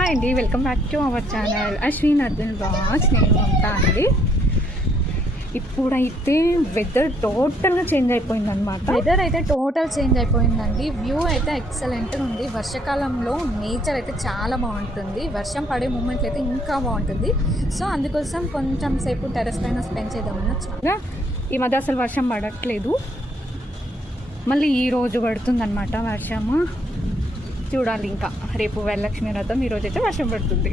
Hi అండి, welcome back to our channel Ashwin Arjun blogs. నేను ఉంటా అండి. ఇప్పుడైతే వెదర్ టోటల్గా చేంజ్ అయిపోయిందనమాట. వెదర్ అయితే టోటల్ చేంజ్ అయిపోయిందండి. వ్యూ అయితే ఎక్సలెంట్గా ఉంది. వర్షాకాలంలో నేచర్ అయితే చాలా బాగుంటుంది. వర్షం పడే మూమెంట్లు అయితే ఇంకా బాగుంటుంది. సో అందుకోసం కొంచెం సేపు టెరెస్ పైన స్పెండ్ చేద్దామన్నా. చాలా ఈ మధ్య అసలు వర్షం పడట్లేదు. మళ్ళీ ఈరోజు పడుతుందన్నమాట వర్షము. చూడాలి, ఇంకా రేపు వరలక్ష్మి వ్రతం, ఈరోజు అయితే వర్షం పడుతుంది.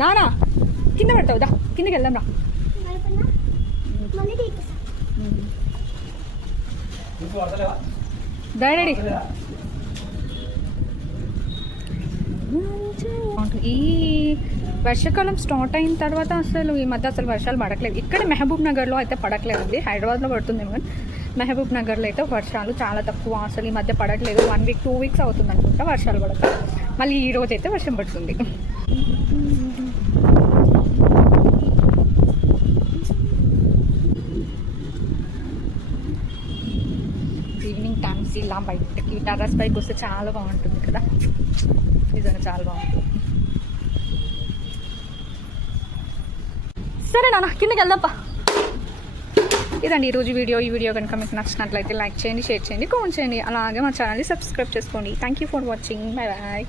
నానా కింద పడతావు, దా కిందకి వెళ్దాం రా. డాడీ ఈ వర్షాకాలం స్టార్ట్ అయిన తర్వాత అసలు ఈ మధ్య అసలు వర్షాలు పడట్లేదు. ఇక్కడ మహబూబ్ నగర్లో అయితే పడట్లేదు అండి. హైదరాబాద్లో పడుతుందేమో కానీ మహబూబ్ నగర్లో అయితే వర్షాలు చాలా తక్కువ. అసలు ఈ మధ్య పడట్లేదు. 1 వీక్ 2 వీక్స్ అవుతుంది అనుకుంటా వర్షాలు పడతాయి. మళ్ళీ ఈ రోజు అయితే వర్షం పడుతుంది. ఈవినింగ్ టైమ్స్ ఇలా బయటకి టెర్రస్ పైకి వస్తే చాలా బాగుంటుంది కదా. నిజంగా చాలా బాగుంటుంది. సరే నాన్న, కిందకి వెళ్దాంపా. ఇదండి ఈరోజు వీడియో. ఈ వీడియో కనుక మీకు నచ్చినట్లయితే లైక్ చేయండి, షేర్ చేయండి, కామెంట్ చేయండి. అలాగే మా ఛానల్ని సబ్స్క్రైబ్ చేసుకోండి. Thank you for watching. Bye bye.